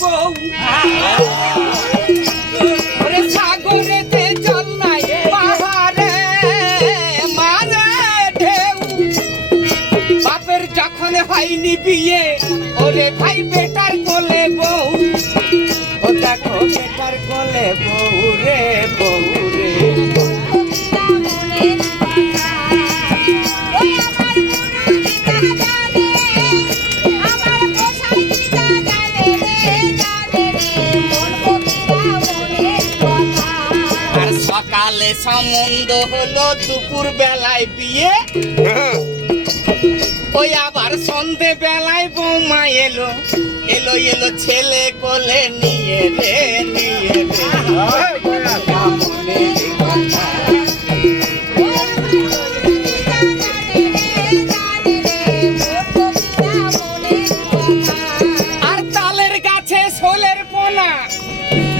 বউ ওরে সাগরেতে জল নাই পাহাড়ে মারে ঢেউ বাপের যখন হয়নি বিয়ে ওরে ভাই বেটার কোলে বউ ও দেখো বেটার কোলে বউ রে বউ রে সকালে সম্বন্ধ হলো দুপুর বেলায় বিয়ে ওই আবার সন্ধে বেলায় বৌমা এলো এলো এলো ছেলে কোলে নিয়ে রে নিয়ে আর তালের গাছে শোলের পোনা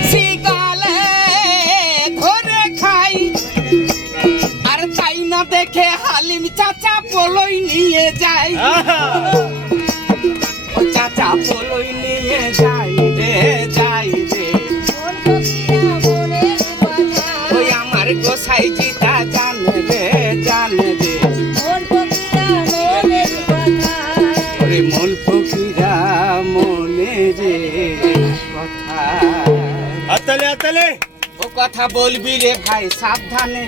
শিকালে ধরে খাই আর তাই না দেখে হালিম চাচা পলই নিয়ে যায় ও চাচা পলই নিয়ে যায় রে ওই আমার গোসাই জিতা জান রে ওরে মন ফকিরা মনে রে কথা আতালে ও কথা বলবি রে ভাই সাবধানে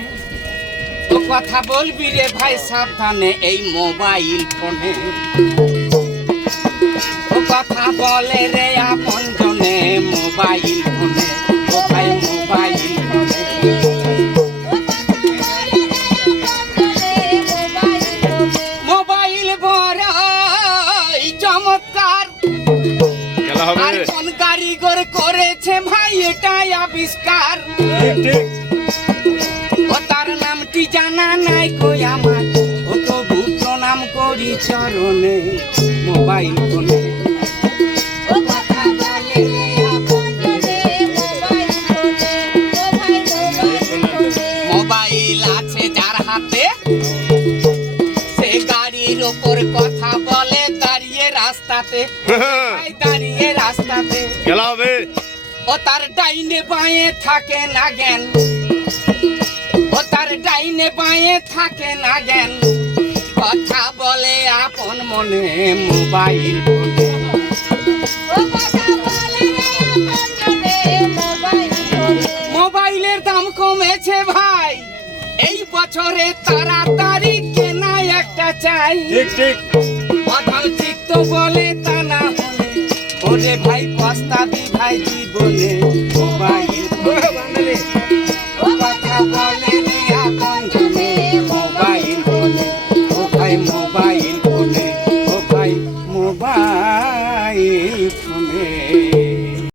ও কথা বলবি রে ভাই সাবধানে এই মোবাইল ফোনে ও কথা বলে রে আপন জনে মোবাইল ফোনে ও ভাই মোবাইল ফোনে মোবাইল বড় চমৎকার আর কোন কারিগর করেছে ভাই এটাই আবিষ্কার ও তার নামটি জানা নাই কই আমার ও তো প্রণাম করি চরণে মোবাইল ফোনে মোবাইল আছে যার হাতে সে গাড়ির ওপর কথা বলে দাঁড়িয়ে রাস্তাতে ও তার ডাইনে বাঁয়ে থাকে না জ্ঞান ও তার ডাইনে বাঁয়ে থাকে না জ্ঞান কথা বলে আপন মনে মোবাইল ফোনে মোবাইলের দাম কমেছে ভাই এই বছরে তাড়াতাড়ি কেনা একটা চাই অধম চিত্ত বলে তা না হলে ওরে ভাই পস্তাবি ভাই জীবনে মোবাইল